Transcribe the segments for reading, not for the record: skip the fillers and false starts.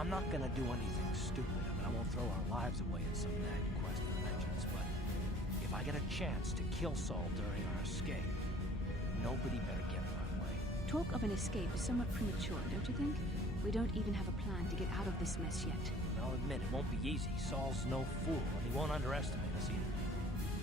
I'm not gonna do anything stupid. I mean, I won't throw our lives away in some mad quest for vengeance, but if I get a chance to kill Saul during our escape, nobody better get in my way. Talk of an escape is somewhat premature, don't you think? We don't even have a plan to get out of this mess yet. I'll admit, it won't be easy. Saul's no fool, and he won't underestimate us either.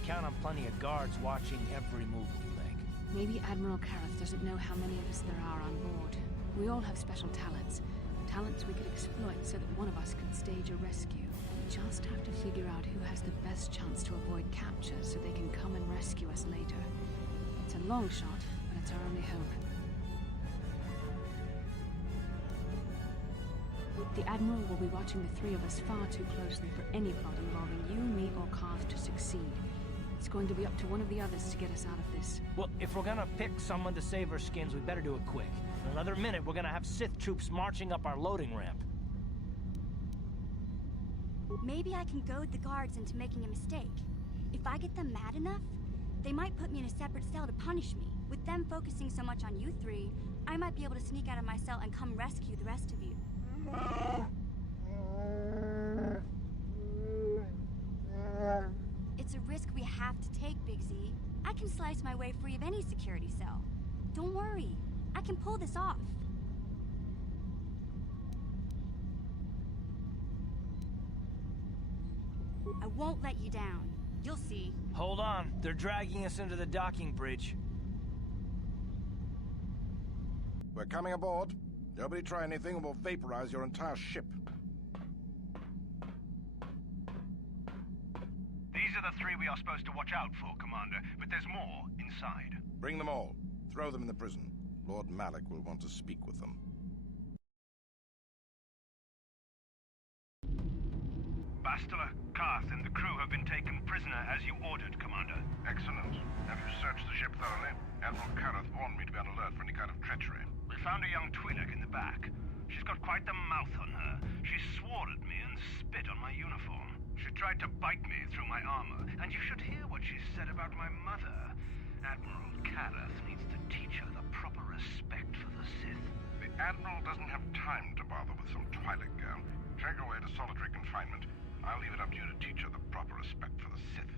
Count on plenty of guards watching every move we make. Maybe Admiral Kareth doesn't know how many of us there are on board. We all have special talents. Talents we could exploit so that one of us can stage a rescue. We just have to figure out who has the best chance to avoid capture so they can come and rescue us later. It's a long shot, but it's our only hope. The Admiral will be watching the three of us far too closely for any plot involving you, me, or Karth to succeed. It's going to be up to one of the others to get us out of this. Well, if we're gonna pick someone to save our skins, we better do it quick. In another minute, we're gonna have Sith troops marching up our loading ramp. Maybe I can goad the guards into making a mistake. If I get them mad enough, they might put me in a separate cell to punish me. With them focusing so much on you three, I might be able to sneak out of my cell and come rescue the rest of you. It's a risk we have to take, Big Z. I can slice my way free of any security cell. Don't worry, I can pull this off. I won't let you down. You'll see. Hold on, they're dragging us into the docking bridge. We're coming aboard. Nobody try anything or we'll vaporize your entire ship. These are the three we are supposed to watch out for, Commander, but there's more inside. Bring them all. Throw them in the prison. Lord Malik will want to speak with them. Bastila, Karth, and the crew have been taken prisoner as you ordered, Commander. Excellent. Have you searched the ship thoroughly? Admiral Kareth warned me to be on alert for any kind of treachery. We found a young Twilek in the back. She's got quite the mouth on her. She swore at me and spit on my uniform. She tried to bite me through my armor, and you should hear what she said about my mother. Admiral Kareth needs to teach her the proper respect for the Sith. The Admiral doesn't have time to bother with some Twilight girl. Take her away to solitary confinement. I'll leave it up to you to teach her the proper respect for the Sith.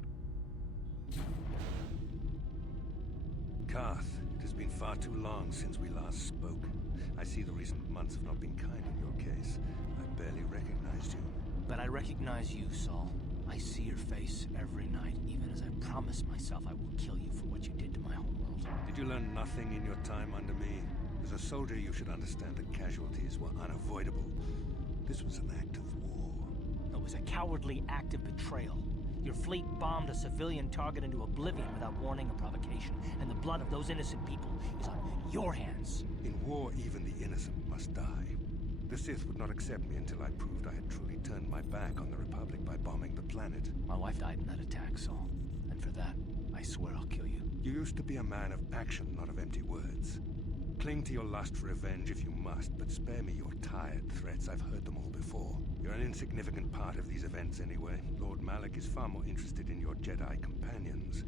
Karth, it has been far too long since we last spoke. I see the recent months have not been kind in your case. I barely recognized you. But I recognize you, Saul. I see your face every night, even as I promised myself I will kill you for what you did to my homeworld. Did you learn nothing in your time under me? As a soldier, you should understand that casualties were unavoidable. This was an act of war. It was a cowardly act of betrayal. Your fleet bombed a civilian target into oblivion without warning or provocation, and the blood of those innocent people is on your hands. In war, even the innocent must die. The Sith would not accept me until I proved I had truly turned my back on the Republic by bombing the planet. My wife died in that attack, Saul. And for that, I swear I'll kill you. You used to be a man of action, not of empty words. Cling to your lust for revenge if you must, but spare me your tired threats. I've heard them all before. You're an insignificant part of these events anyway. Lord Malik is far more interested in your Jedi companions.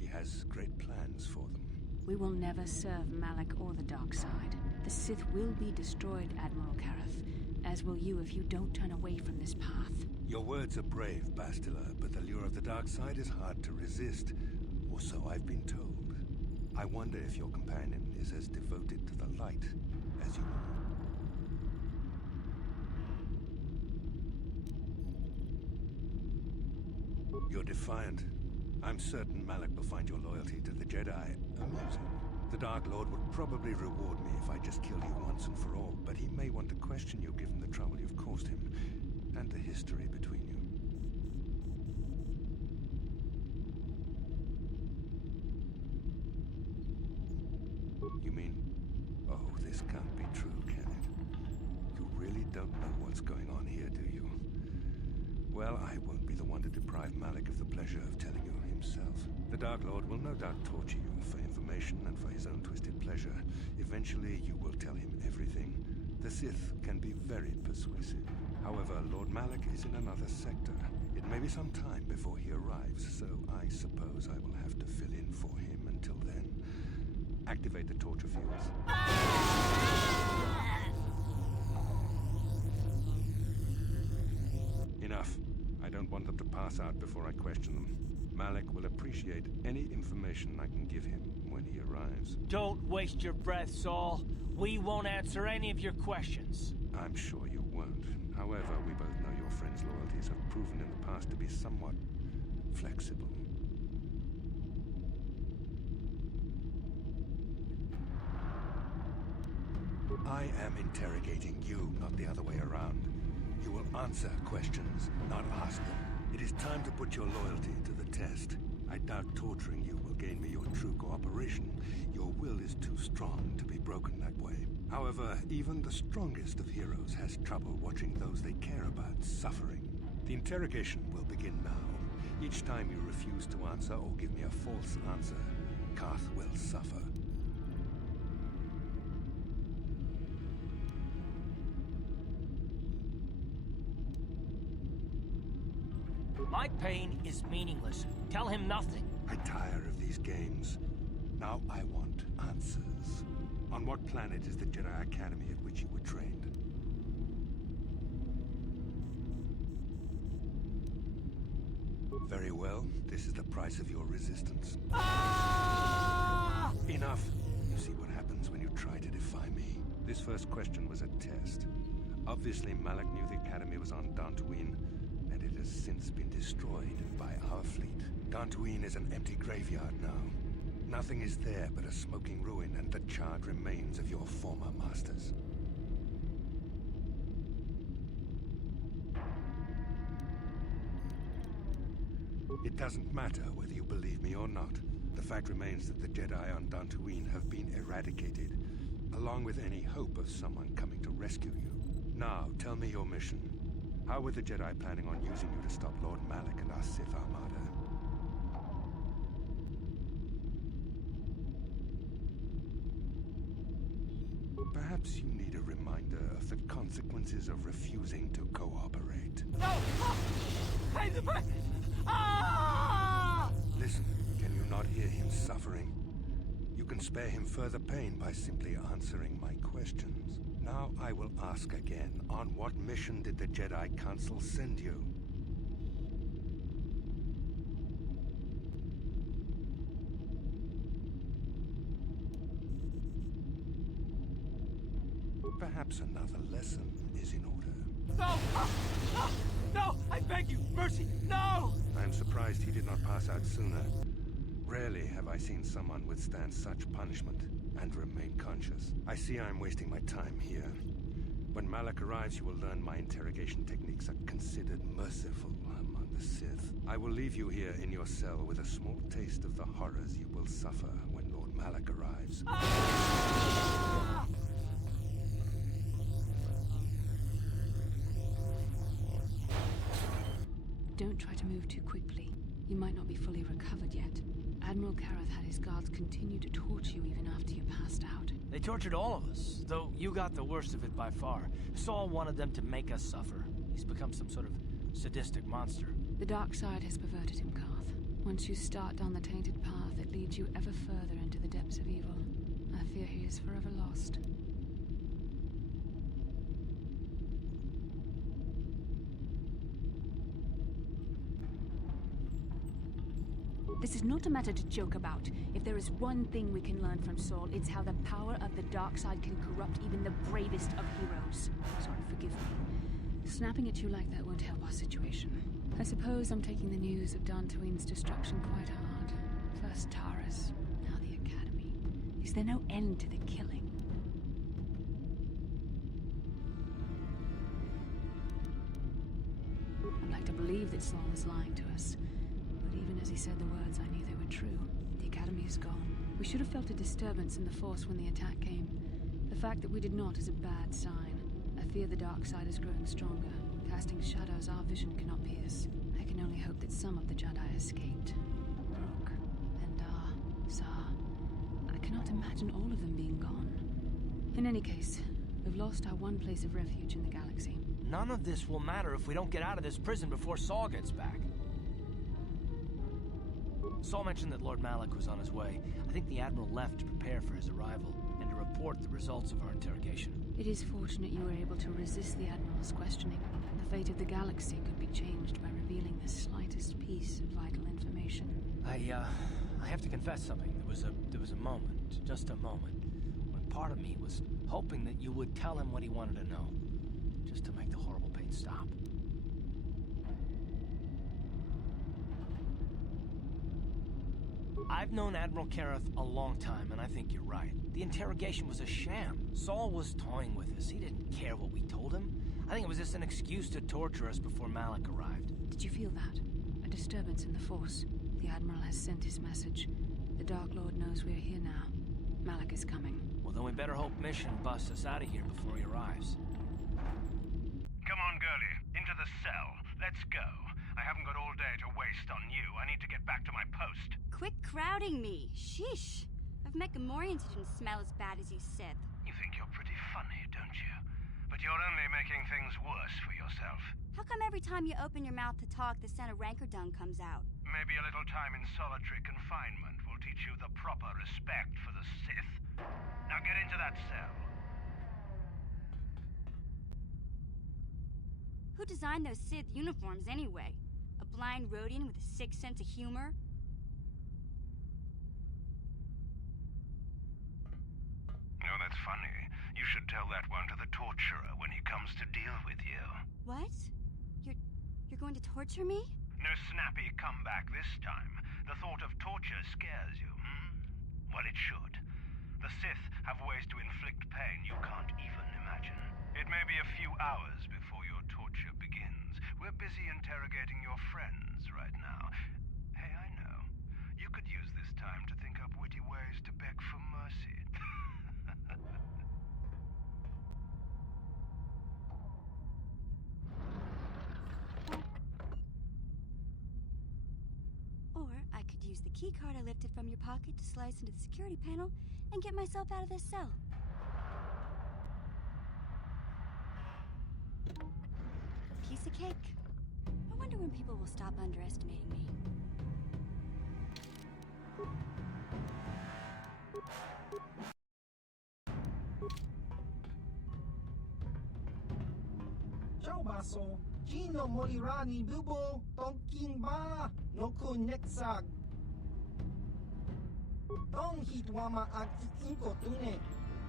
He has great plans for them. We will never serve Malik or the dark side. The Sith will be destroyed, Admiral Kareth, as will you if you don't turn away from this path. Your words are brave, Bastila, but the lure of the dark side is hard to resist, or so I've been told. I wonder if your companion is as devoted to the light as you are. You're defiant. I'm certain Malik will find your loyalty to the Jedi amusing. The Dark Lord would probably reward me if I just killed you once and for all, but he may want to question you given the trouble you've caused him, and the history between you. You mean, oh, this can't be true, can it? You really don't know what's going on here, do you? Well, I won't be the one to deprive Malik of the pleasure of telling you himself. The Dark Lord will no doubt torture you for information and for his own twisted pleasure. Eventually, you will tell him everything. The Sith can be very persuasive. However, Lord Malik is in another sector. It may be some time before he arrives, so I suppose I will have to fill in for him until then. Activate the torture fields. don't want them to pass out before I question them. Malik will appreciate any information I can give him when he arrives. Don't waste your breath, Saul. We won't answer any of your questions. I'm sure you won't. However, we both know your friend's loyalties have proven in the past to be somewhat flexible. I am interrogating you, not the other way around. You will answer questions, not ask them. It is time to put your loyalty to the test. I doubt torturing you will gain me your true cooperation. Your will is too strong to be broken that way. However, even the strongest of heroes has trouble watching those they care about suffering. The interrogation will begin now. Each time you refuse to answer or give me a false answer, Koth will suffer. My pain is meaningless. Tell him nothing. I tire of these games. Now I want answers. On what planet is the Jedi Academy at which you were trained? Very well. This is the price of your resistance. Ah! Enough. You see what happens when you try to defy me. This first question was a test. Obviously, Malik knew the Academy was on Dantooine, and it has since been destroyed by our fleet. Dantooine is an empty graveyard now. Nothing is there but a smoking ruin and the charred remains of your former masters. It doesn't matter whether you believe me or not. The fact remains that the Jedi on Dantooine have been eradicated, along with any hope of someone coming to rescue you. Now, tell me your mission. How were the Jedi planning on using you to stop Lord Malik and our Sith Armada? Perhaps you need a reminder of the consequences of refusing to cooperate. No! Ah! Hey, the Ah! Listen, can you not hear him suffering? You can spare him further pain by simply answering my questions. Now I will ask again, on what mission did the Jedi Council send you? Perhaps another lesson is in order. No! Ah! Ah! No! I beg you! Mercy! No! I am surprised he did not pass out sooner. Rarely have I seen someone withstand such punishment and remain conscious. I see I am wasting my time here. When Malik arrives, you will learn my interrogation techniques are considered merciful among the Sith. I will leave you here in your cell with a small taste of the horrors you will suffer when Lord Malik arrives. Ah! Don't try to move too quickly. You might not be fully recovered yet. Admiral Karath had his guards continue to torture you even after you passed out. They tortured all of us, though you got the worst of it by far. Saul wanted them to make us suffer. He's become some sort of sadistic monster. The dark side has perverted him, Koth. Once you start down the tainted path, it leads you ever further into the depths of evil. I fear he is forever lost. This is not a matter to joke about. If there is one thing we can learn from Saul, it's how the power of the dark side can corrupt even the bravest of heroes. Sorry, forgive me. Snapping at you like that won't help our situation. I suppose I'm taking the news of Dantooine's destruction quite hard. First Taurus, now the Academy. Is there no end to the killing? I'd like to believe that Saul was lying to us. Even as he said the words, I knew they were true. The Academy is gone. We should have felt a disturbance in the Force when the attack came. The fact that we did not is a bad sign. I fear the dark side is growing stronger, casting shadows our vision cannot pierce. I can only hope that some of the Jedi escaped. Rook, Endar, Zar. I cannot imagine all of them being gone. In any case, we've lost our one place of refuge in the galaxy. None of this will matter if we don't get out of this prison before Saul gets back. Saul mentioned that Lord Malik was on his way. I think the Admiral left to prepare for his arrival and to report the results of our interrogation. It is fortunate you were able to resist the Admiral's questioning. The fate of the galaxy could be changed by revealing revealing the slightest piece of vital information. I have to confess something. There was a moment, just a moment, when part of me was hoping that you would tell him what he wanted to know, just to make the horrible pain stop. I've known Admiral Kareth a long time, and I think you're right. The interrogation was a sham. Saul was toying with us. He didn't care what we told him. I think it was just an excuse to torture us before Malik arrived. Did you feel that? A disturbance in the Force. The Admiral has sent his message. The Dark Lord knows we're here now. Malik is coming. Well, then we better hope Mission busts us out of here before he arrives. Come on, girlie. Into the cell. Let's go. I haven't got all day to waste on you. I need to get back to my post. Quit crowding me. Sheesh. I've met Gamorreans who didn't smell as bad as you, Sith. You think you're pretty funny, don't you? But you're only making things worse for yourself. How come every time you open your mouth to talk, the scent of rancor dung comes out? Maybe a little time in solitary confinement will teach you the proper respect for the Sith. Now get into that cell. Who designed those Sith uniforms anyway? A blind Rhodian with a sick sense of humor? Oh, that's funny. You should tell that one to the torturer when he comes to deal with you. What? You're going to torture me? No snappy comeback this time. The thought of torture scares you, hmm? Well, it should. The Sith have ways to inflict pain you can't even imagine. It may be a few hours before your torture begins. We're busy interrogating your friends right now. Hey, I know. You could use this time to think up witty ways to beg for mercy. Or I could use the key card I lifted from your pocket to slice into the security panel and get myself out of this cell. Piece of cake. I wonder when people will stop underestimating me. Ciao baso, Gino Molirani Bubo, Tonking Ba, Noku Nexag. Tong hit wama aki inkotune,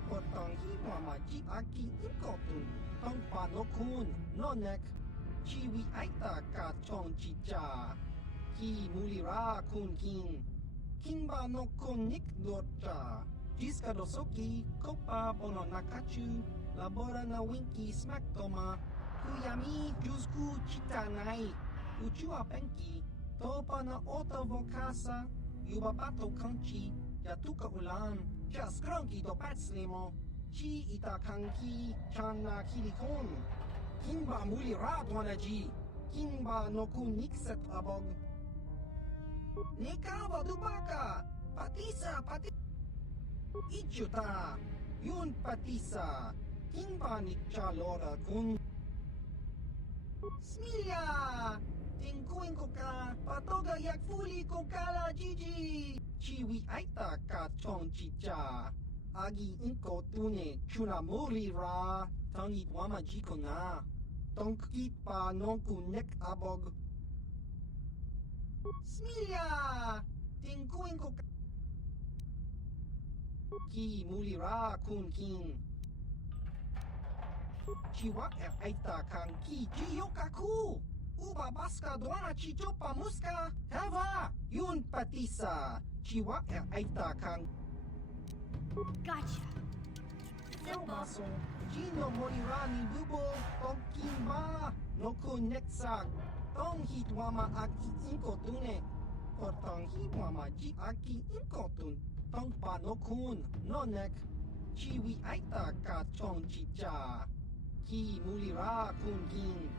Potong hit wama ji aki inkotun, Tong pa nokun, nonek, Chiwi aita ka chong chicha, Ki mulira kun king, King ba nokun nik dorcha, Jiska dosoki, Kopa bono nakachu, Labora na winki smack toma, Kuyami Jusku Chitanai, Uchua Penki, Topa na Ota Vokasa, Yubabato Kanchi, Yatuka Ulan, Jaskranki do Patslimo, Chi Ita Kanki, Chana Kilikon, Kimba Muli Radwanaji, Kimba Noku Nixet Abog, Nikaba Dubaka, Patisa Pati, Ichuta, Yun Patisa, Kimba Nikcha Lora Kun. Smilia! Tingkuin ko ka, patoga yak fuli ko kala Gigi! Chiwi aita ka chong chicha. Agi inko tune chuna muli ra, tangit wama jiko na. Tongkit pa nongku nek abog. Smilia! Tingkuin ko ka. Ki muli ra kun king. Chiwa aita kang ki jiyokaku. Uba baska doana chichopa muska. Hava yun patisa. Chiwa aita kang. Gotcha. Baso. Gino Morirani Bubo. Tongkimba. Noku nexag. Tong hit wama aki inkotune. Portong hit wama ji aki inkotun. Tong pa nokun. Nonek. Chiwi aita ka chong chicha. Ki mulira kun king.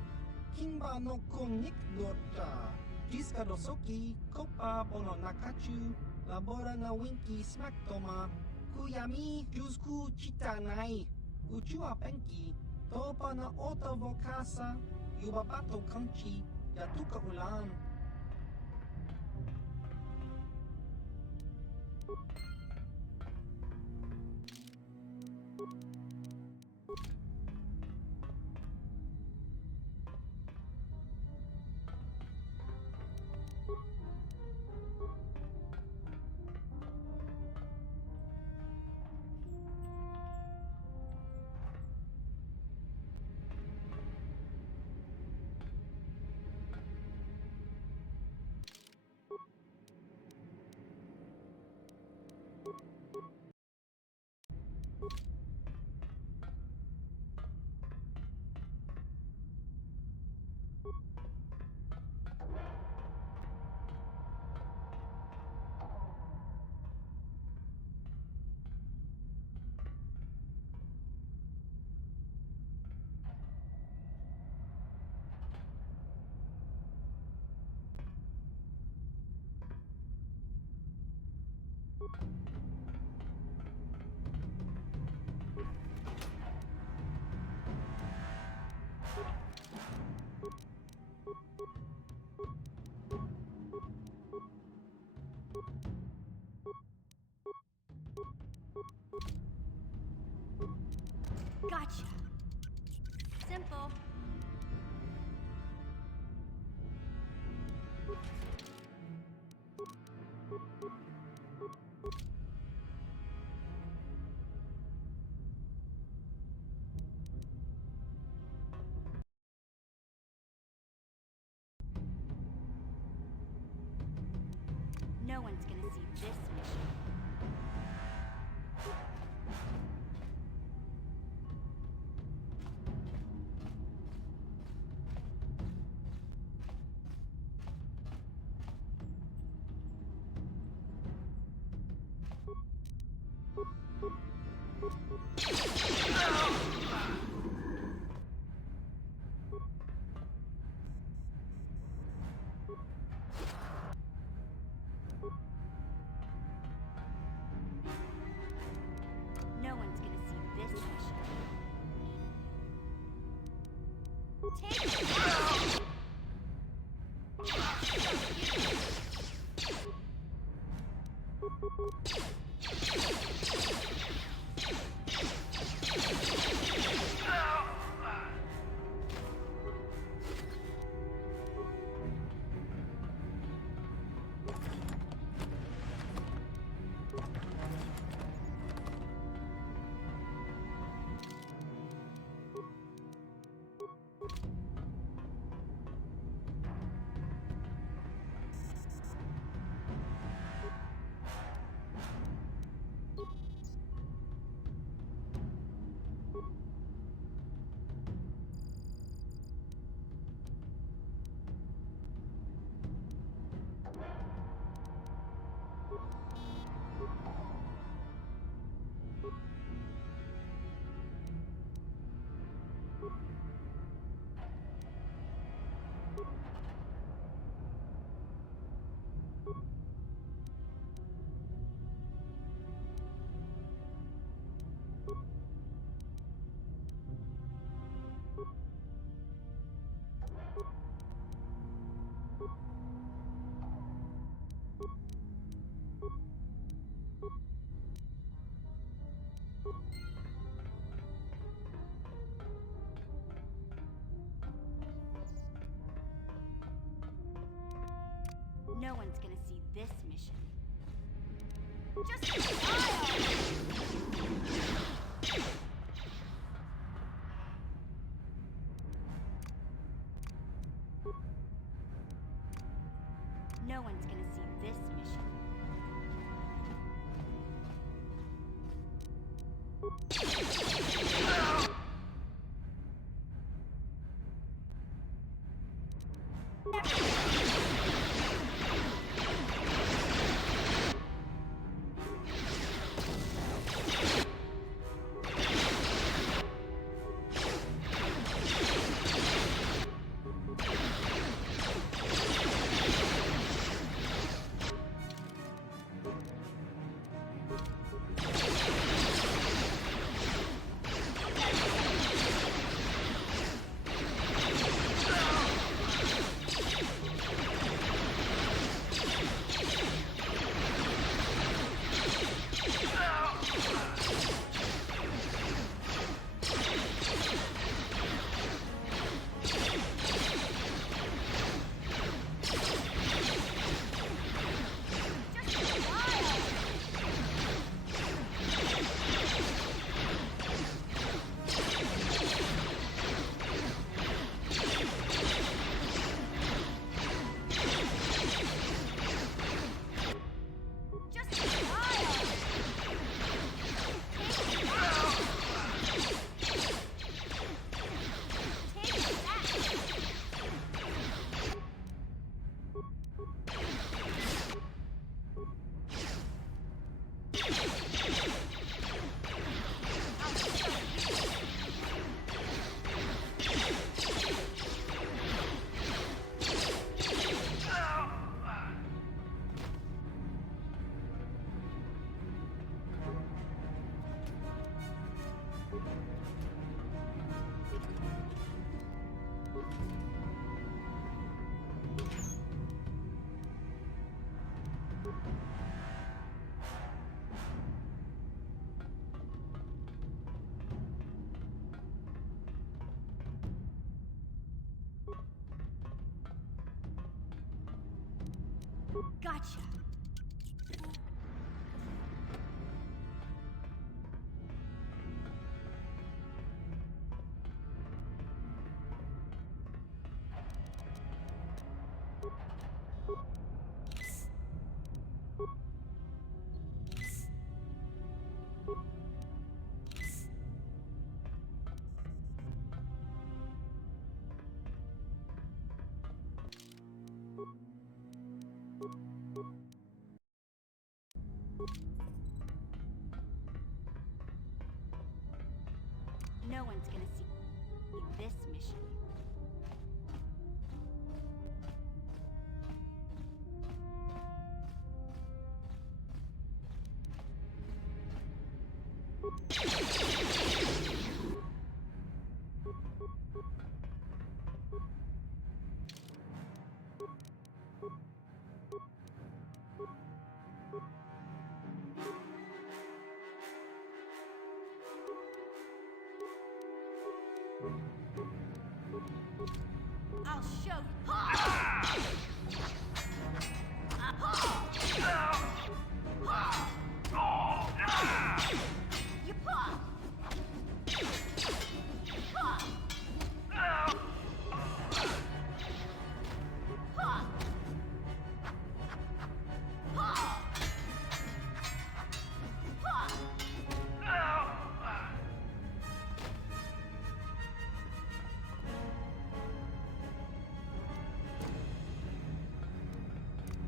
Kimba no kun nik dorcha. Jiska dosoki, kopa bono nakachu. Labora na winki smack toma. Kuyami jusku chitanai. Uchua penki. Topa na ota vokasa. Yubabato kanchi. Yatuka ulan. Gotcha. Simple. No one's gonna see this mission. No one's gonna see this mission. Take it! No one's gonna see this mission. Just smile! No one's gonna see this mission. Gotcha. No one's gonna see this mission. I'll show you. You pop.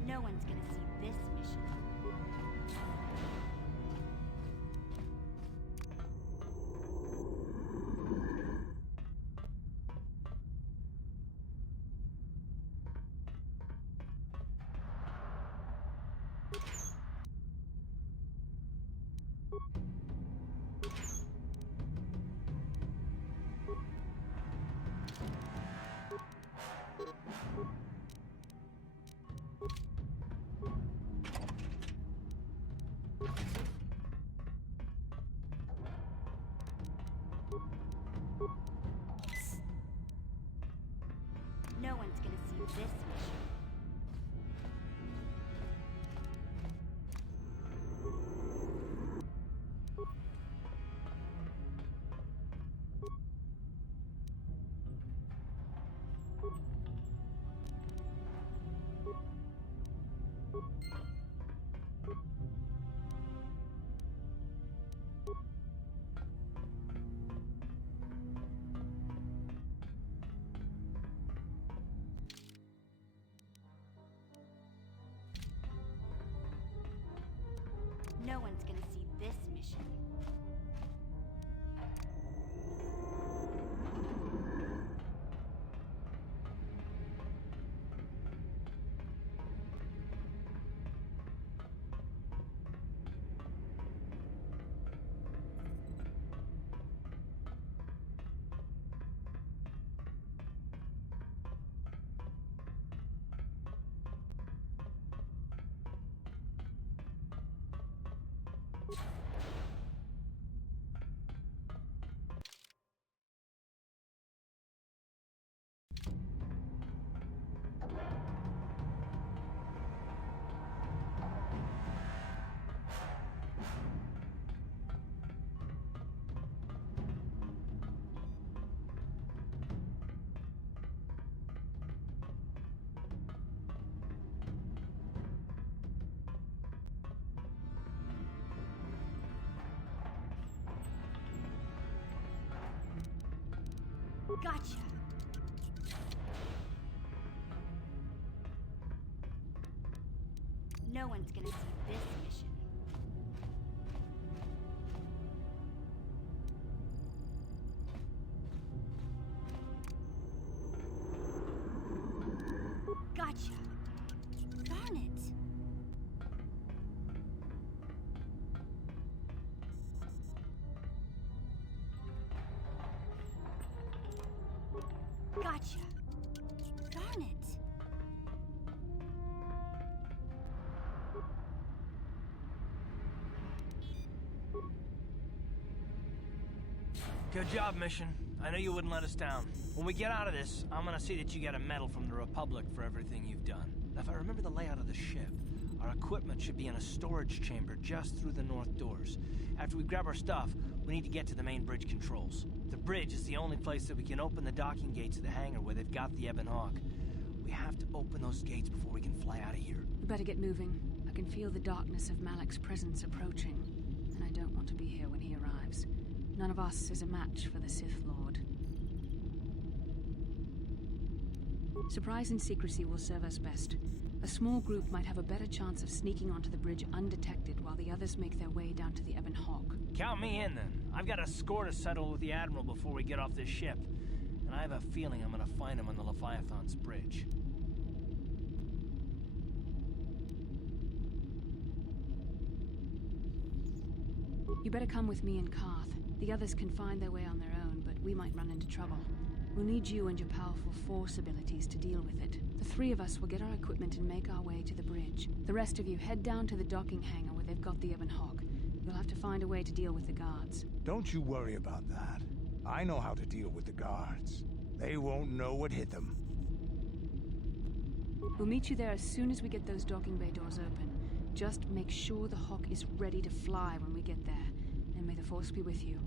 No one's gonna see this mission. No one's gonna see this mission. No one's gonna see this mission. Gotcha. No one's gonna see this mission. Gotcha. Darn it. Gotcha. Darn it. Good job, Mission. I know you wouldn't let us down. When we get out of this, I'm gonna see that you get a medal from the Republic for everything you've done. Now, if I remember the layout of the ship, Our equipment should be in a storage chamber just through the north doors. After we grab our stuff, we need to get to the main bridge controls. The bridge is the only place that we can open the docking gates of the hangar where they've got the Ebon Hawk. We have to open those gates before we can fly out of here. We better get moving. I can feel the darkness of Malik's presence approaching, and I don't want to be here when he arrives. None of us is a match for the Sith Lord. Surprise and secrecy will serve us best. A small group might have a better chance of sneaking onto the bridge undetected while the others make their way down to the Ebon Hawk. Count me in, then. I've got a score to settle with the Admiral before we get off this ship. And I have a feeling I'm gonna find him on the Leviathan's bridge. You better come with me and Karth. The others can find their way on their own, but we might run into trouble. We'll need you and your powerful Force abilities to deal with it. The three of us will get our equipment and make our way to the bridge. The rest of you head down to the docking hangar where they've got the Ebon Hawk. You'll have to find a way to deal with the guards. Don't you worry about that. I know how to deal with the guards. They won't know what hit them. We'll meet you there as soon as we get those docking bay doors open. Just make sure the Hawk is ready to fly when we get there. And may the Force be with you.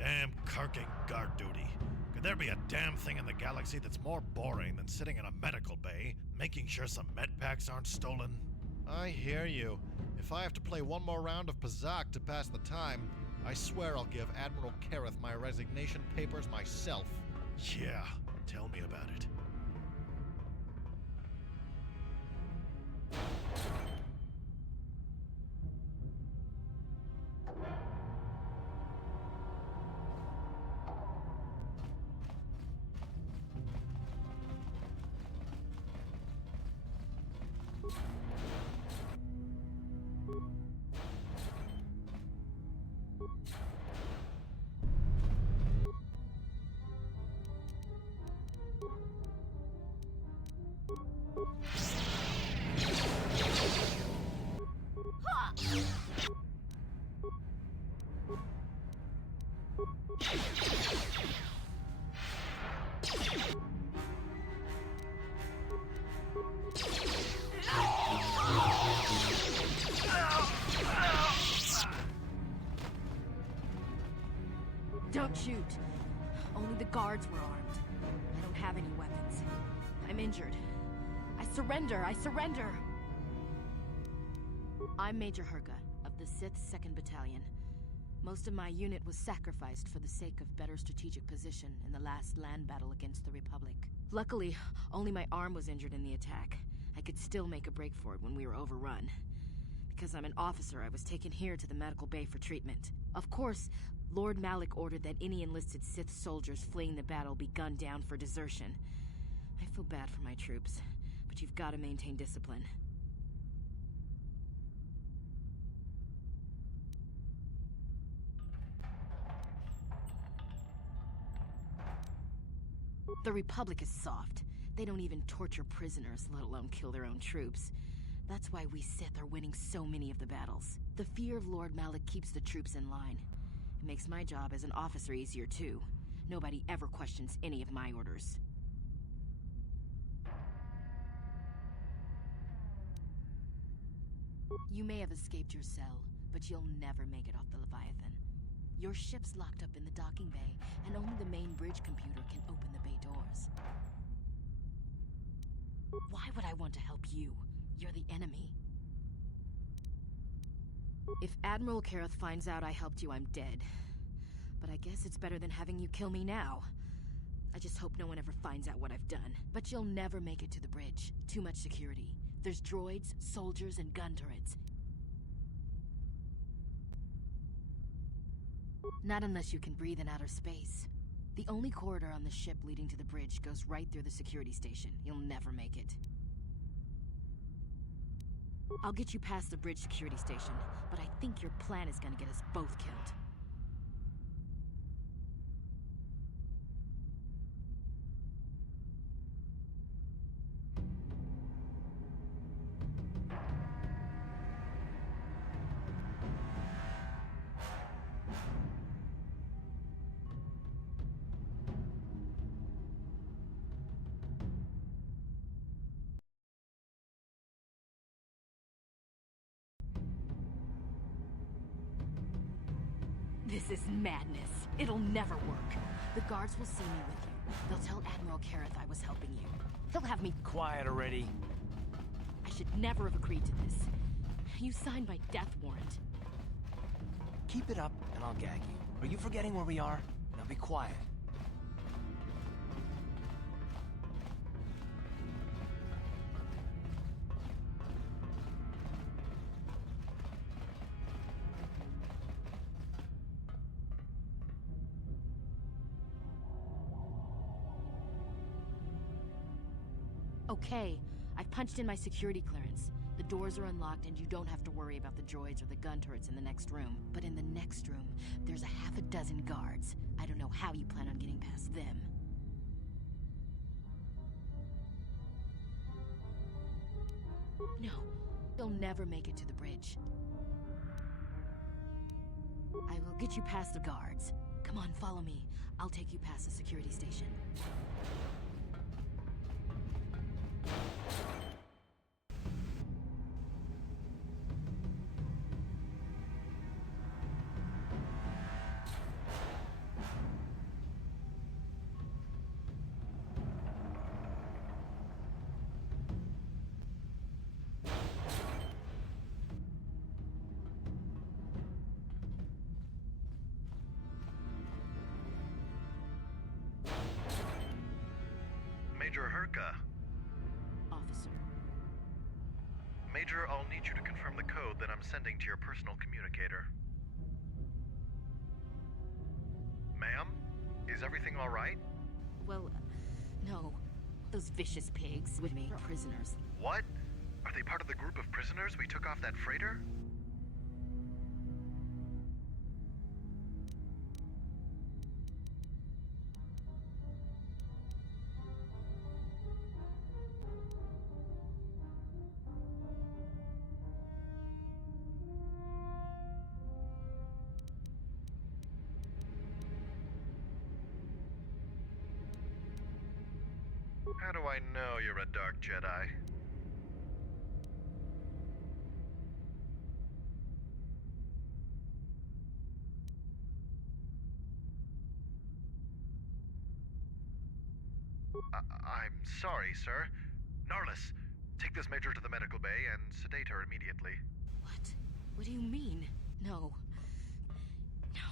Damn carking guard duty. Could there be a damn thing in the galaxy that's more boring than sitting in a medical bay, making sure some med packs aren't stolen? I hear you. If I have to play one more round of Pazak to pass the time, I swear I'll give Admiral Kareth my resignation papers myself. Yeah, tell me about it. Don't shoot. Only the guards were armed. I don't have any weapons. I'm injured. I surrender! I surrender! I'm Major Herga, of the 6th 2nd Battalion. Most of my unit was sacrificed for the sake of better strategic position in the last land battle against the Republic. Luckily, only my arm was injured in the attack. I could still make a break for it when we were overrun. Because I'm an officer, I was taken here to the medical bay for treatment. Of course, Lord Malik ordered that any enlisted Sith soldiers fleeing the battle be gunned down for desertion. I feel bad for my troops, but you've got to maintain discipline. The Republic is soft. They don't even torture prisoners, let alone kill their own troops. That's why we Sith are winning so many of the battles. The fear of Lord Malak keeps the troops in line. It makes my job as an officer easier too. Nobody ever questions any of my orders. You may have escaped your cell, but you'll never make it off the Leviathan. Your ship's locked up in the docking bay, and only the main bridge computer can open the bay doors. Why would I want to help you? You're the enemy. If Admiral Kareth finds out I helped you, I'm dead. But I guess it's better than having you kill me now. I just hope no one ever finds out what I've done. But you'll never make it to the bridge. Too much security. There's droids, soldiers, and gun turrets. Not unless you can breathe in outer space. The only corridor on the ship leading to the bridge goes right through the security station. You'll never make it. I'll get you past the bridge security station, but I think your plan is gonna get us both killed. This is madness. It'll never work. The guards will see me with you. They'll tell Admiral Kareth I was helping you. He'll have me— Quiet already. I should never have agreed to this. You signed my death warrant. Keep it up, and I'll gag you. Are you forgetting where we are? Now be quiet. Okay, I've punched in my security clearance. The doors are unlocked and you don't have to worry about the droids or the gun turrets in the next room. But in the next room, there's a half a dozen guards. I don't know how you plan on getting past them. No, you'll never make it to the bridge. I will get you past the guards. Come on, follow me. I'll take you past the security station. Major Herka. Officer. Major, I'll need you to confirm the code that I'm sending to your personal communicator. Ma'am? Is everything all right? Well, no. Those vicious pigs with me are prisoners. What? Are they part of the group of prisoners we took off that freighter? How do I know you're a Dark Jedi? I'm sorry, sir. Narlis, take this Major to the medical bay and sedate her immediately. What? What do you mean? No.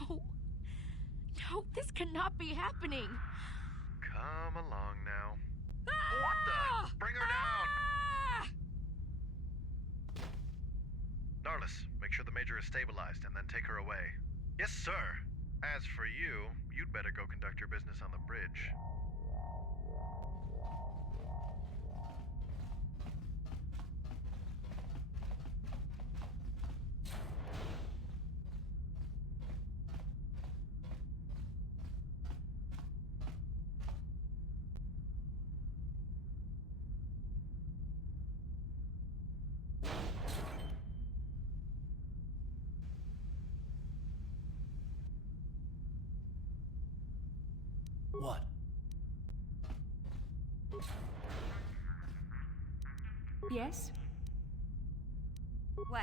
No. No, this cannot be happening! Come along now. Ah! What the? Bring her down! Narlis, make sure the Major is stabilized and then take her away. Yes, sir. As for you, you'd better go conduct your business on the bridge. What? Yes? What?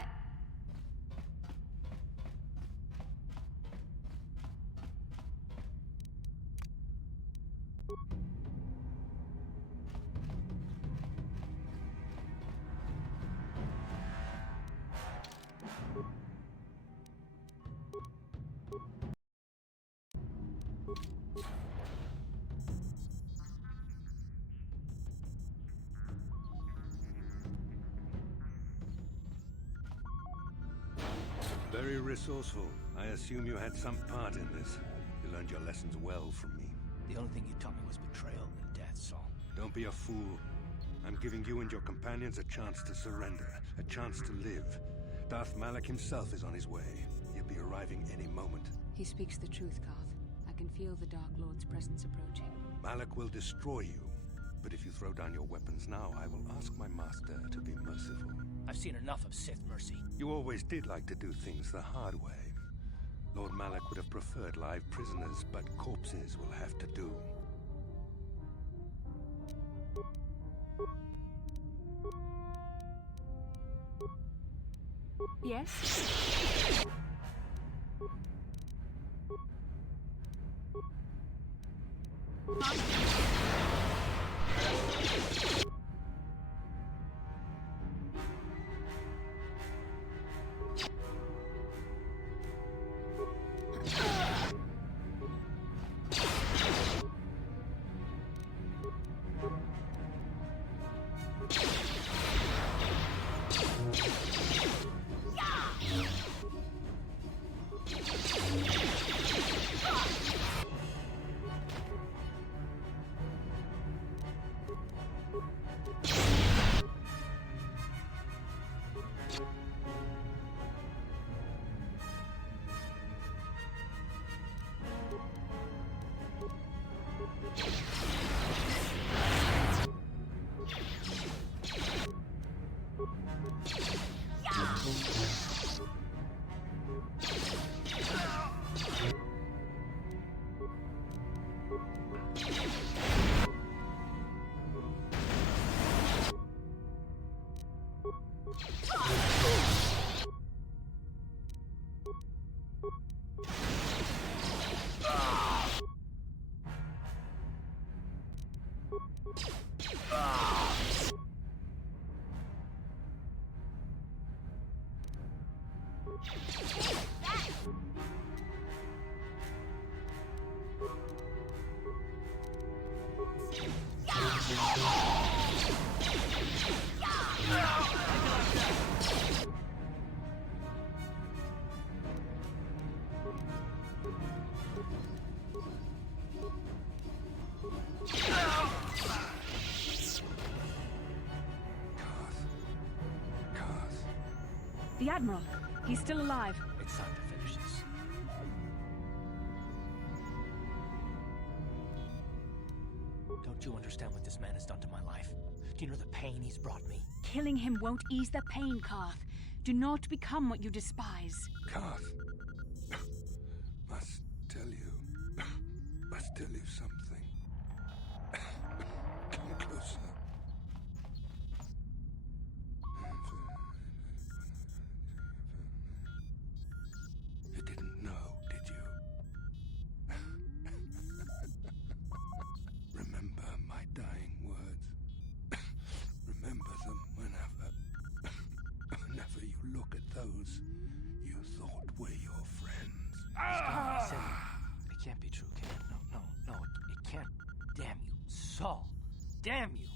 Very resourceful. I assume you had some part in this. You learned your lessons well from me. The only thing you taught me was betrayal and death, Saul. Don't be a fool. I'm giving you and your companions a chance to surrender, a chance to live. Darth Malak himself is on his way. He'll be arriving any moment. He speaks the truth, Karth. I can feel the Dark Lord's presence approaching. Malak will destroy you. But if you throw down your weapons now, I will ask my master to be merciful. I've seen enough of Sith mercy. You always did like to do things the hard way. Lord Malak would have preferred live prisoners, but corpses will have to do. Yes? The Admiral. He's still alive. It's time to finish this. Don't you understand what this man has done to my life? Do you know the pain he's brought me? Killing him won't ease the pain, Karth. Do not become what you despise. Karth, must tell you something. Come closer. You didn't know, did you? Remember my dying words. Remember them whenever you look at those you thought were your friends. It can't be true, can it? No, it can't. Damn you, Saul. Damn you.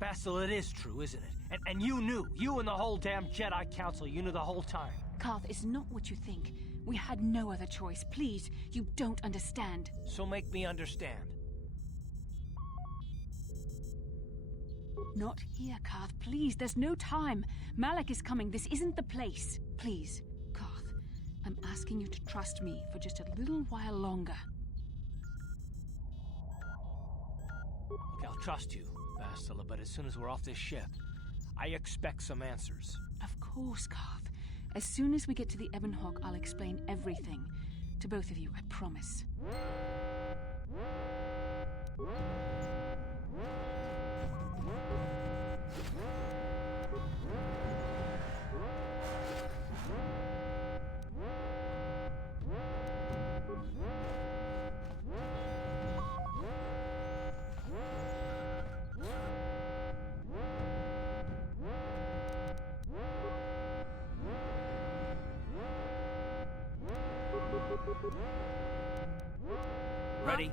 Bastel, it is true, isn't it? And you knew. You and the whole damn Jedi Council, you knew the whole time. Karth, it's not what you think. We had no other choice. Please, you don't understand. So make me understand. Not here, Karth. Please, there's no time. Malak is coming. This isn't the place. Please, Karth, I'm asking you to trust me for just a little while longer. Okay, I'll trust you, Bastila, but as soon as we're off this ship, I expect some answers. Of course, Karth. As soon as we get to the Ebon Hawk, I'll explain everything. To both of you, I promise. Ready?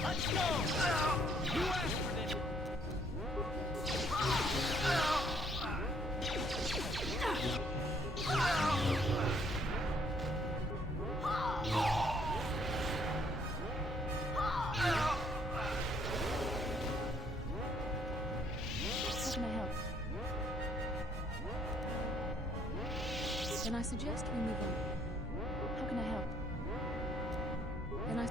Let's go! You asked for this! How can I help? Then I suggest we move on. How can I help? Then I...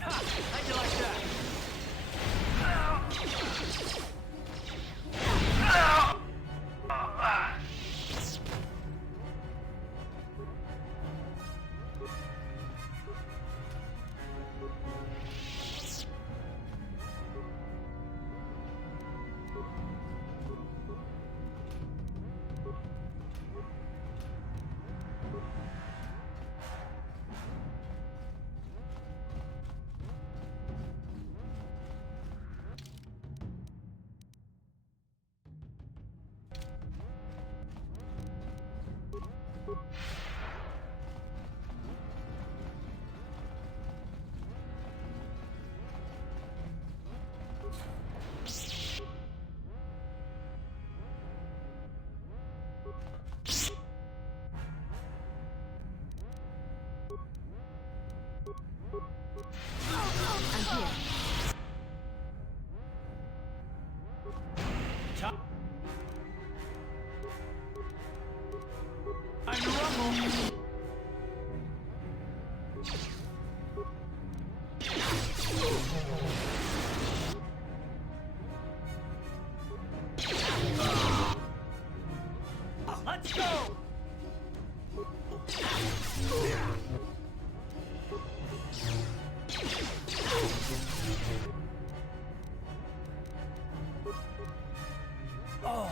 How'd you like that? Let's go! Oh.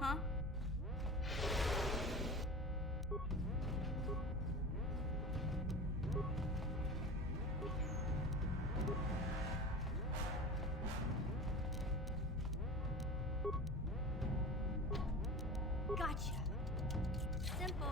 Huh? Gotcha. Simple.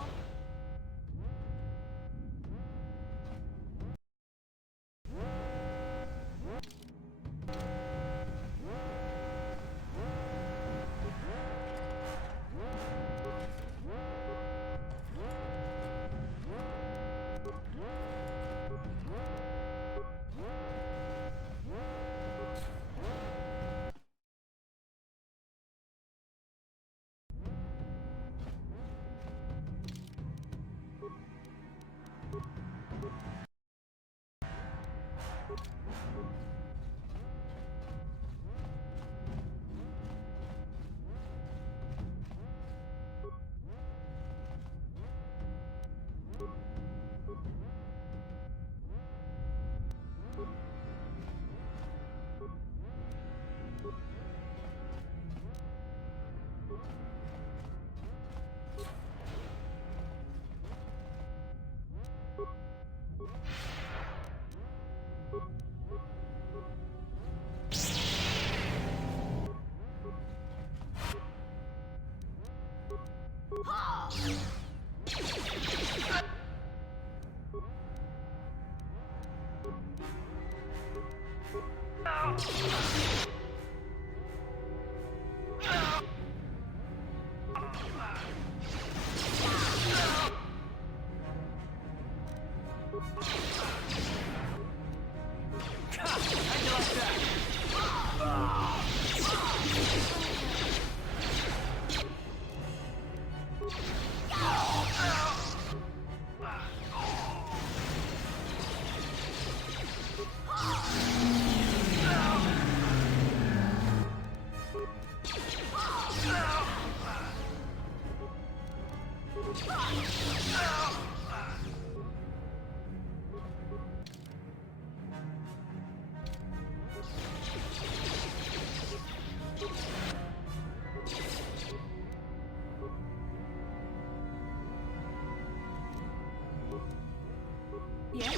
Yeah?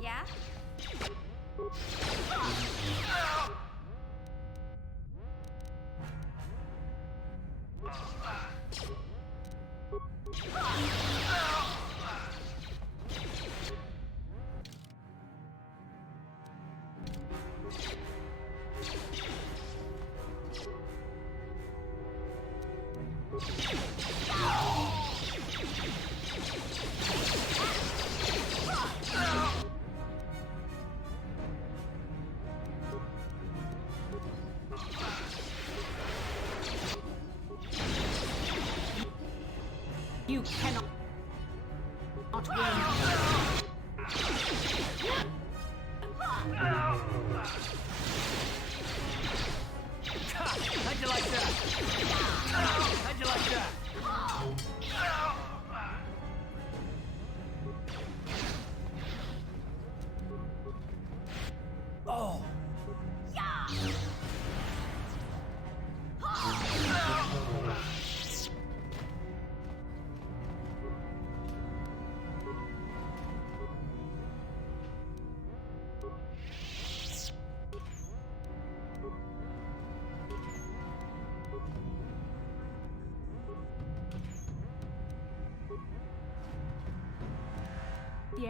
Yeah? You cannot win. How'd you like that? How'd you like that? Oh.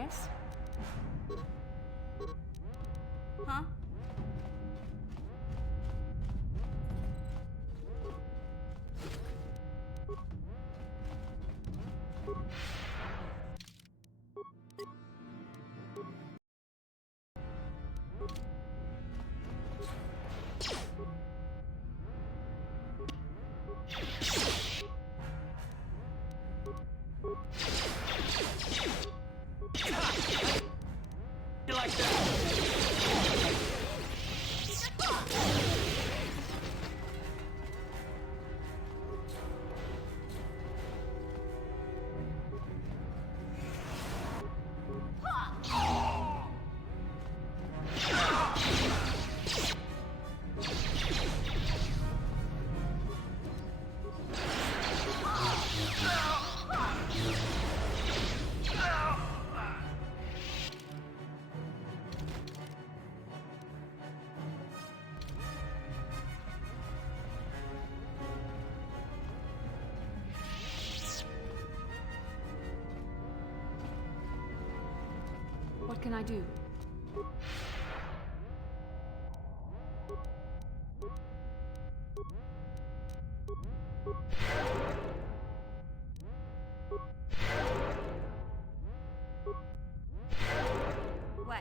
Yes? Huh? You like that? What can I do? What?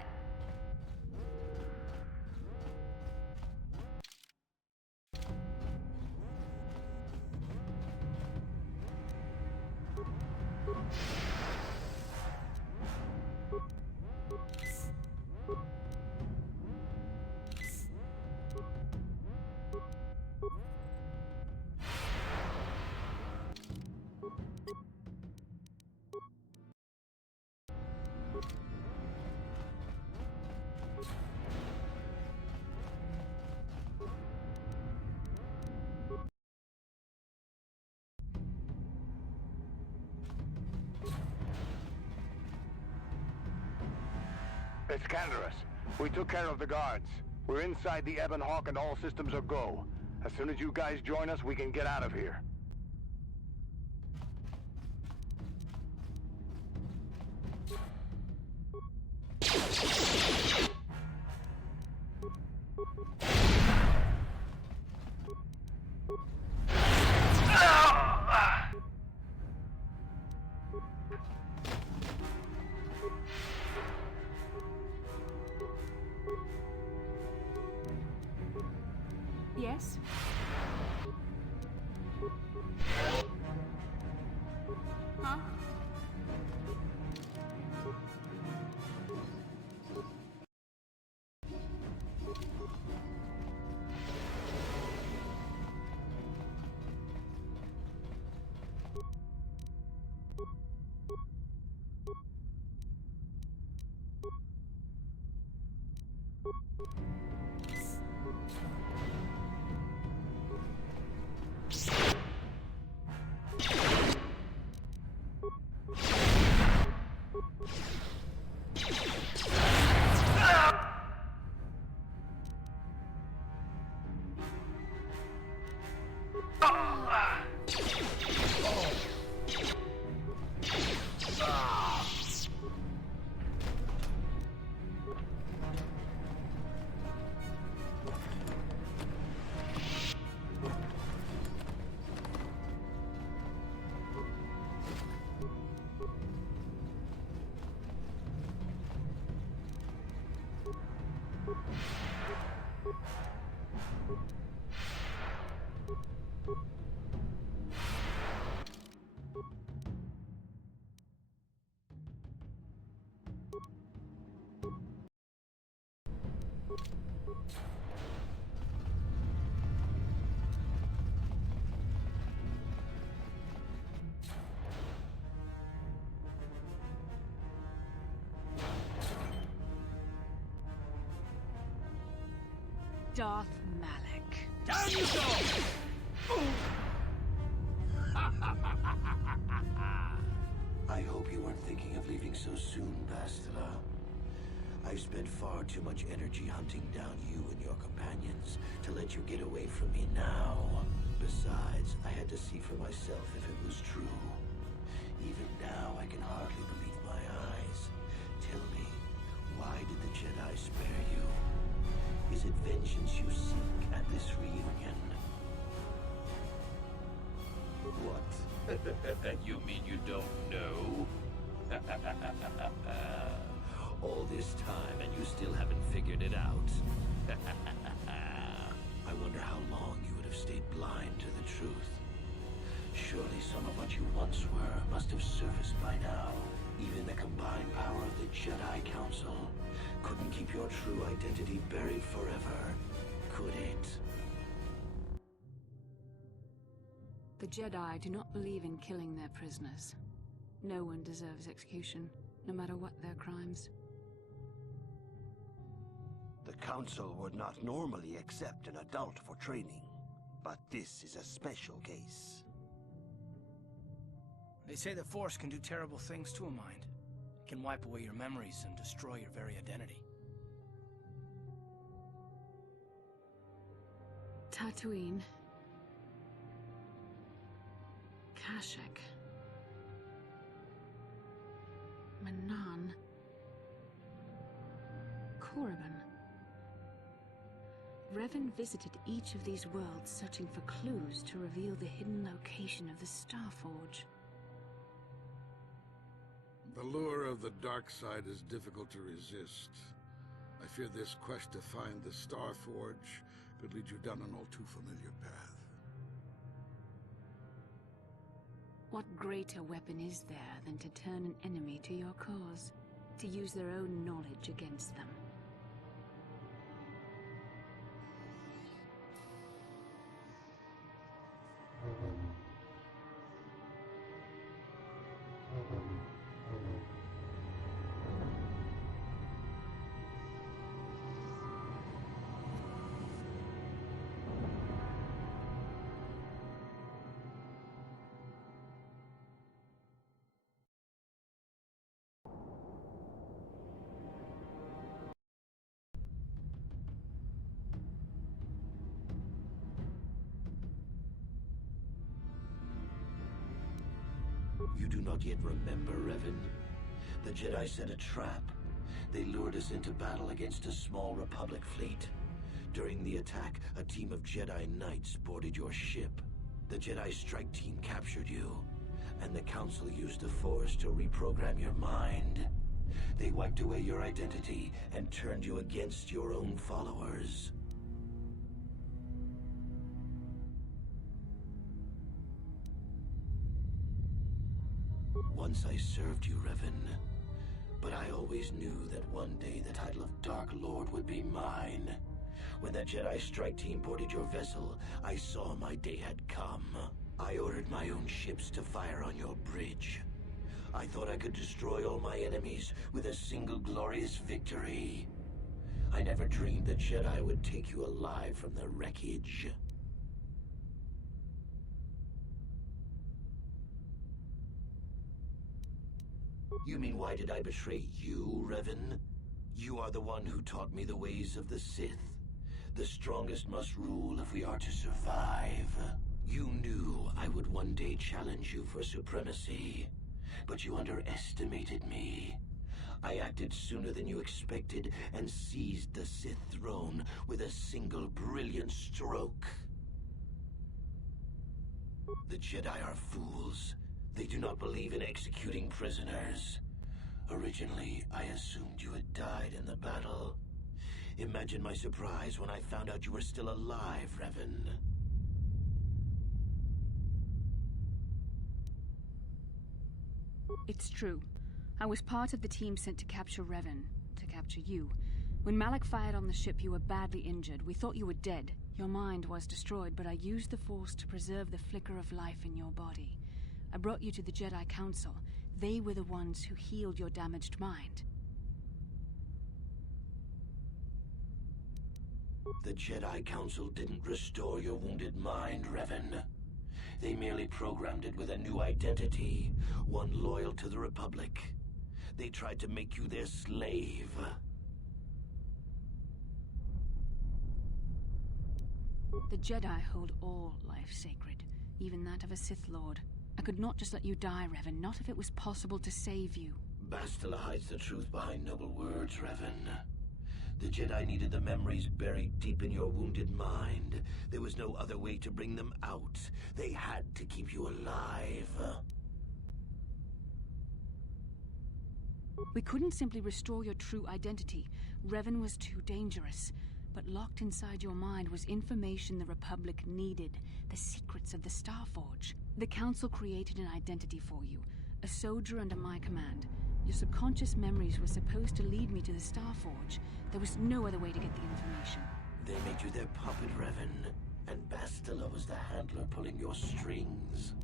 It's Canderous. We took care of the guards. We're inside the Ebon Hawk and all systems are go. As soon as you guys join us, we can get out of here. Yes? Huh? Darth Malik. Down you go! I hope you weren't thinking of leaving so soon, Bastila. I've spent far too much energy hunting down you and your companions to let you get away from me now. Besides, I had to see for myself if it was true. Even now, I can hardly believe my eyes. vengeance you seek at this reunion. What? You mean you don't know? All this time and you still haven't figured it out. I wonder how long you would have stayed blind to the truth. Surely some of what you once were must have surfaced by now. Even the combined power of the Jedi Council couldn't keep your true identity buried forever, could it? The Jedi do not believe in killing their prisoners. No one deserves execution, no matter what their crimes. The Council would not normally accept an adult for training, but this is a special case. They say the Force can do terrible things to a mind. It can wipe away your memories and destroy your very identity. Tatooine. Kashyyyk. Manaan. Korriban. Revan visited each of these worlds searching for clues to reveal the hidden location of the Starforge. The lure of the dark side is difficult to resist. I fear this quest to find the Starforge could lead you down an all too familiar path. What greater weapon is there than to turn an enemy to your cause, to use their own knowledge against them? You do not yet remember, Revan. The Jedi set a trap. They lured us into battle against a small Republic fleet. During the attack, a team of Jedi Knights boarded your ship. The Jedi strike team captured you, and the Council used the Force to reprogram your mind. They wiped away your identity and turned you against your own followers. Once I served you, Revan, but I always knew that one day the title of Dark Lord would be mine. When that Jedi strike team boarded your vessel, I saw my day had come. I ordered my own ships to fire on your bridge. I thought I could destroy all my enemies with a single glorious victory. I never dreamed the Jedi would take you alive from the wreckage. You mean why did I betray you, Revan? You are the one who taught me the ways of the Sith. The strongest must rule if we are to survive. You knew I would one day challenge you for supremacy, but you underestimated me. I acted sooner than you expected and seized the Sith throne with a single brilliant stroke. The Jedi are fools. They do not believe in executing prisoners. Originally, I assumed you had died in the battle. Imagine my surprise when I found out you were still alive, Revan. It's true. I was part of the team sent to capture Revan, to capture you. When Malak fired on the ship, you were badly injured. We thought you were dead. Your mind was destroyed, but I used the Force to preserve the flicker of life in your body. I brought you to the Jedi Council. They were the ones who healed your damaged mind. The Jedi Council didn't restore your wounded mind, Revan. They merely programmed it with a new identity, one loyal to the Republic. They tried to make you their slave. The Jedi hold all life sacred, even that of a Sith Lord. I could not just let you die, Revan, not if it was possible to save you. Bastila hides the truth behind noble words, Revan. The Jedi needed the memories buried deep in your wounded mind. There was no other way to bring them out. They had to keep you alive. We couldn't simply restore your true identity. Revan was too dangerous. But locked inside your mind was information the Republic needed. The secrets of the Starforge. The Council created an identity for you. A soldier under my command. Your subconscious memories were supposed to lead me to the Starforge. There was no other way to get the information. They made you their puppet, Revan. And Bastila was the handler pulling your strings.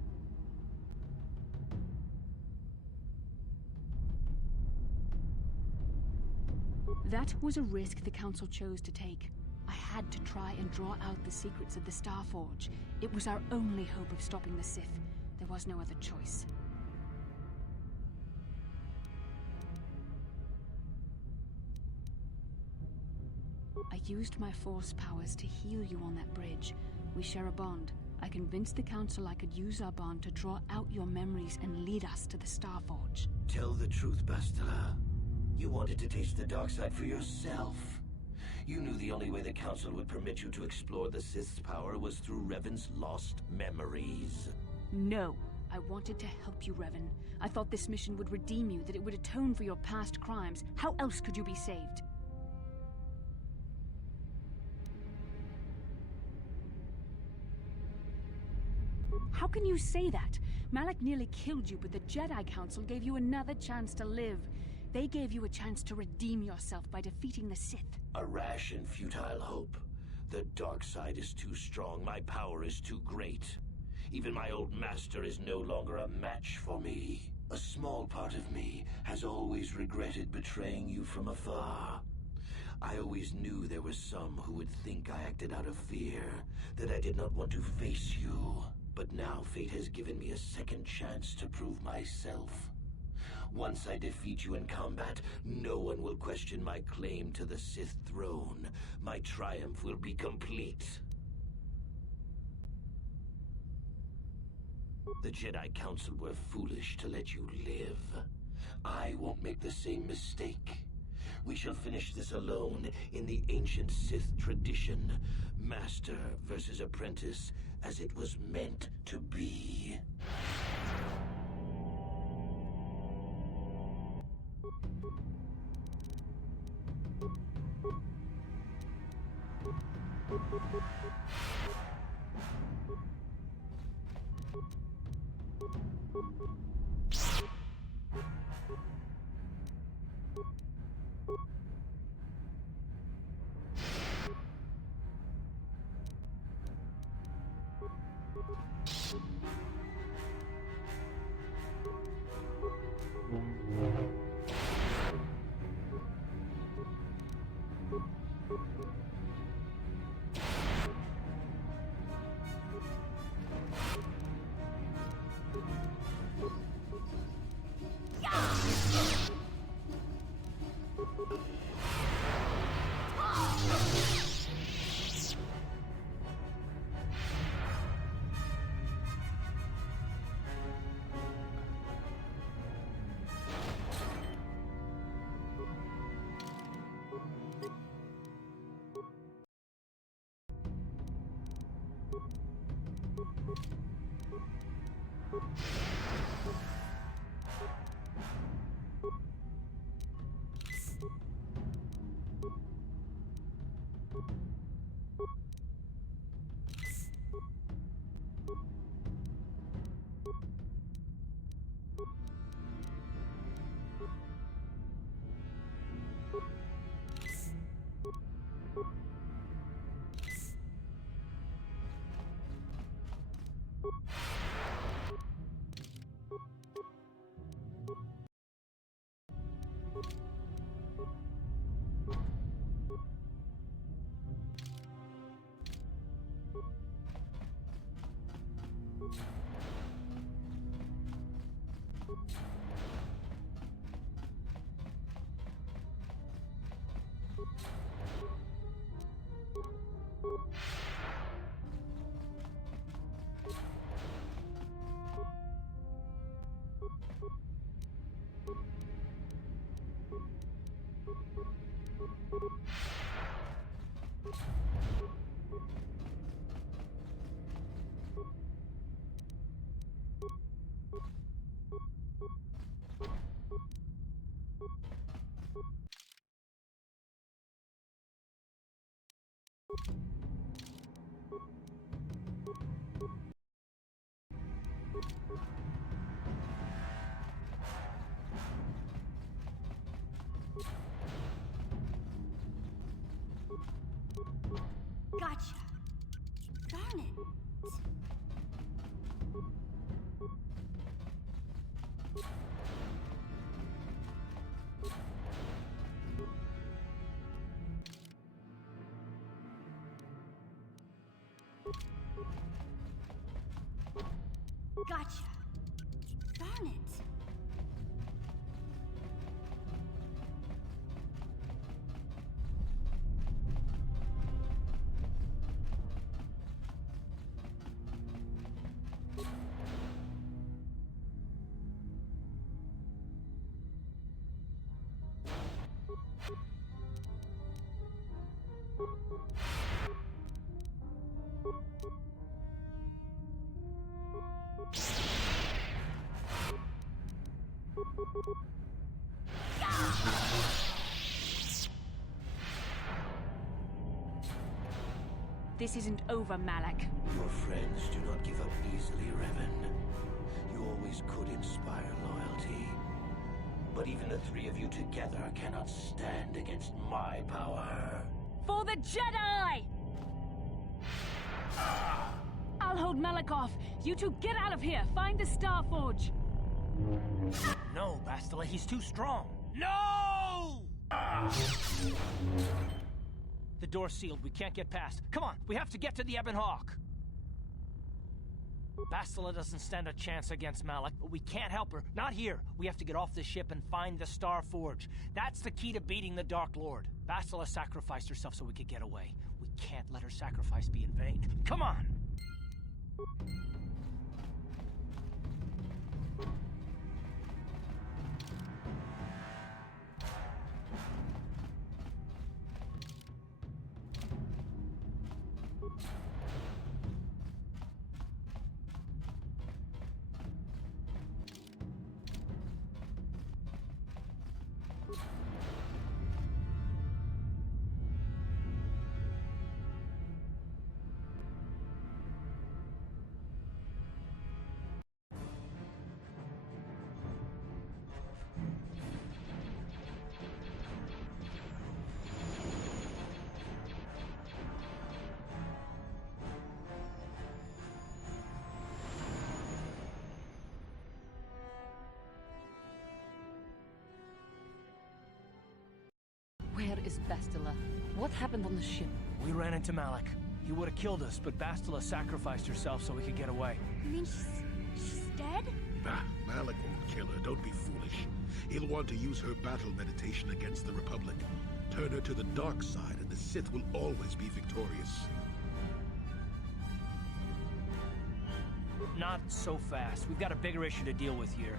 That was a risk the Council chose to take. I had to try and draw out the secrets of the Starforge. It was our only hope of stopping the Sith. There was no other choice. I used my Force powers to heal you on that bridge. We share a bond. I convinced the Council I could use our bond to draw out your memories and lead us to the Starforge. Tell the truth, Bastila. You wanted to taste the dark side for yourself. You knew the only way the Council would permit you to explore the Sith's power was through Revan's lost memories. No. I wanted to help you, Revan. I thought this mission would redeem you, that it would atone for your past crimes. How else could you be saved? How can you say that? Malak nearly killed you, but the Jedi Council gave you another chance to live. They gave you a chance to redeem yourself by defeating the Sith. A rash and futile hope. The dark side is too strong. My power is too great. Even my old master is no longer a match for me. A small part of me has always regretted betraying you from afar. I always knew there were some who would think I acted out of fear, that I did not want to face you. But now fate has given me a second chance to prove myself. Once I defeat you in combat, no one will question my claim to the Sith throne. My triumph will be complete. The Jedi Council were foolish to let you live. I won't make the same mistake. We shall finish this alone in the ancient Sith tradition. Master versus apprentice, as it was meant to be. Gotcha. Darn it. Gotcha. Darn it. This isn't over, Malak. Your friends do not give up easily, Revan. You always could inspire loyalty. But even the three of you together cannot stand against my power. For the Jedi! I'll hold Malak off. You two get out of here. Find the Star Forge. No, Bastila, he's too strong. No! The door's sealed. We can't get past. Come on, we have to get to the Ebon Hawk. Bastila doesn't stand a chance against Malak, but we can't help her. Not here. We have to get off the ship and find the Star Forge. That's the key to beating the Dark Lord. Bastila sacrificed herself so we could get away. We can't let her sacrifice be in vain. Come on! Where is Bastila? What happened on the ship? We ran into Malak. He would have killed us, but Bastila sacrificed herself so we could get away. You mean she's dead? Bah, Malak won't kill her. Don't be foolish. He'll want to use her battle meditation against the Republic. Turn her to the dark side, and the Sith will always be victorious. Not so fast. We've got a bigger issue to deal with here.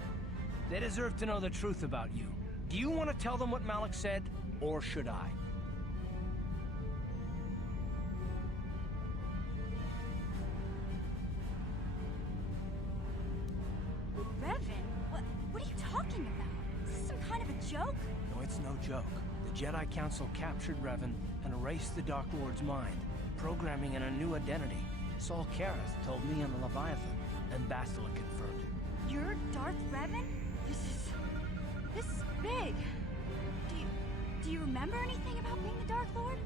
They deserve to know the truth about you. Do you want to tell them what Malak said, or should I? Revan? What are you talking about? Is this some kind of a joke? No, it's no joke. The Jedi Council captured Revan and erased the Dark Lord's mind, programming in a new identity. Saul Kareth told me on the Leviathan, and Bastila confirmed it. You're Darth Revan? This is big. Do you remember anything about being the Dark Lord?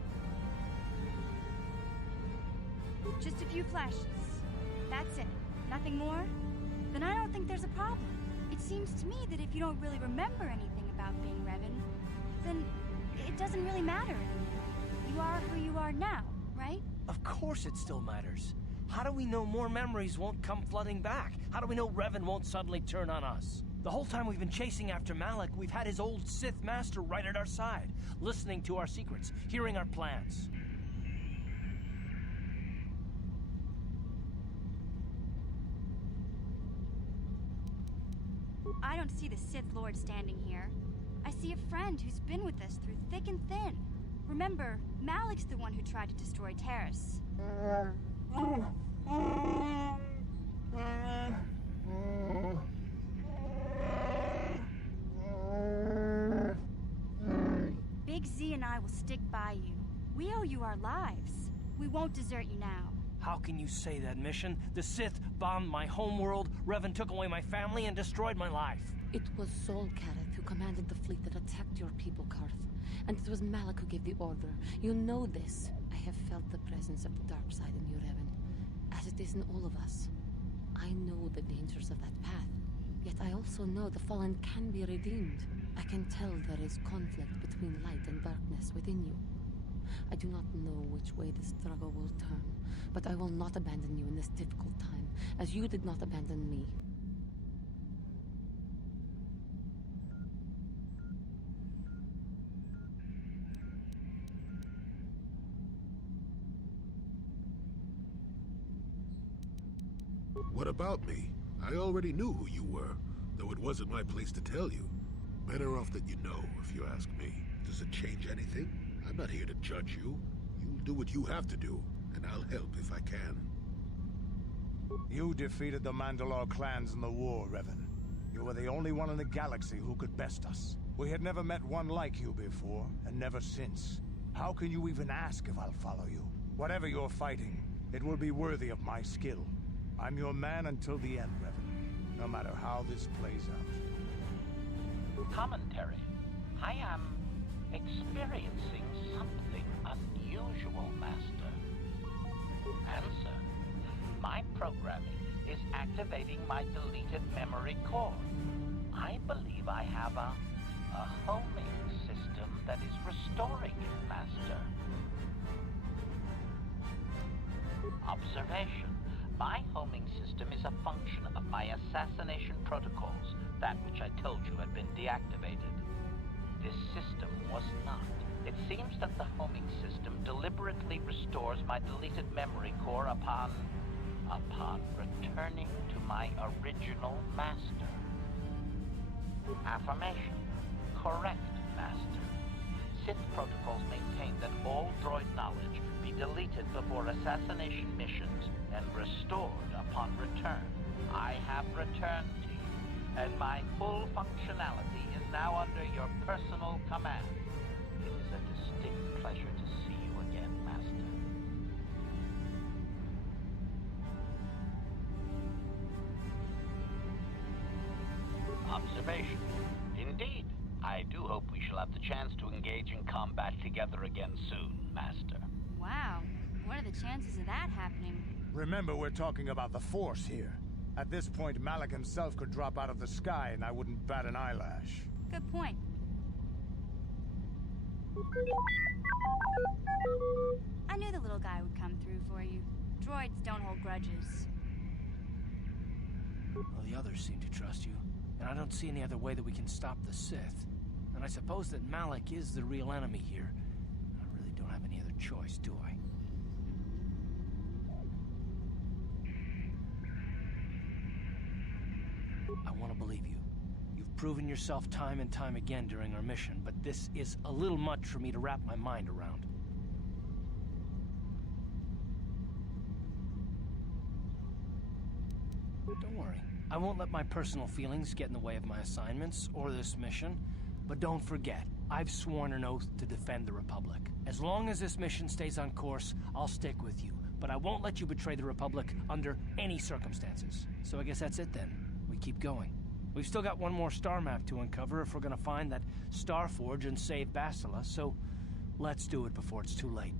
Just a few flashes. That's it. Nothing more? Then I don't think there's a problem. It seems to me that if you don't really remember anything about being Revan, then it doesn't really matter anymore. You are who you are now, right? Of course it still matters. How do we know more memories won't come flooding back? How do we know Revan won't suddenly turn on us? The whole time we've been chasing after Malak, we've had his old Sith master right at our side, listening to our secrets, hearing our plans. I don't see the Sith Lord standing here. I see a friend who's been with us through thick and thin. Remember, Malik's the one who tried to destroy Terrace. Big Z and I will stick by you. We owe you our lives. We won't desert you now. How can you say that, Mission? The Sith bombed my homeworld, Revan took away my family, and destroyed my life. It was Sol Kareth who commanded the fleet that attacked your people, Karth. And it was Malak who gave the order. You know this. I have felt the presence of the dark side in you, Revan. As it is in all of us. I know the dangers of that path. Yet I also know the Fallen can be redeemed. I can tell there is conflict between light and darkness within you. I do not know which way the struggle will turn, but I will not abandon you in this difficult time, as you did not abandon me. What about me? I already knew who you were, though it wasn't my place to tell you. Better off that you know, if you ask me. Does it change anything? I'm not here to judge you. You'll do what you have to do, and I'll help if I can. You defeated the Mandalore clans in the war, Revan. You were the only one in the galaxy who could best us. We had never met one like you before, and never since. How can you even ask if I'll follow you? Whatever you're fighting, it will be worthy of my skill. I'm your man until the end, Revan, no matter how this plays out. Commentary. I am experiencing something unusual, Master. Answer. My programming is activating my deleted memory core. I believe I have a homing system that is restoring it, Master. Observation. My homing system is a function of my assassination protocols, that which I told you had been deactivated. This system was not. It seems that the homing system deliberately restores my deleted memory core upon returning to my original master. Affirmation. Correct, Master. Sith protocols maintain that all droid knowledge be deleted before assassination missions and restored upon return. I have returned to you, and my full functionality is now under your personal command. It is a distinct pleasure to see you again, Master. Observation. Indeed, I do hope we shall have the chance to engage in combat together again soon, Master. Wow, what are the chances of that happening? Remember, we're talking about the Force here. At this point, Malak himself could drop out of the sky and I wouldn't bat an eyelash. Good point. I knew the little guy would come through for you. Droids don't hold grudges. Well, the others seem to trust you, and I don't see any other way that we can stop the Sith. And I suppose that Malak is the real enemy here. I really don't have any other choice, do I? I want to believe you. You've proven yourself time and time again during our mission, but this is a little much for me to wrap my mind around. Don't worry. I won't let my personal feelings get in the way of my assignments or this mission. But don't forget, I've sworn an oath to defend the Republic. As long as this mission stays on course, I'll stick with you. But I won't let you betray the Republic under any circumstances. So I guess that's it then. We keep going. We've still got one more star map to uncover if we're gonna find that Star Forge and save Bastila, so let's do it before it's too late.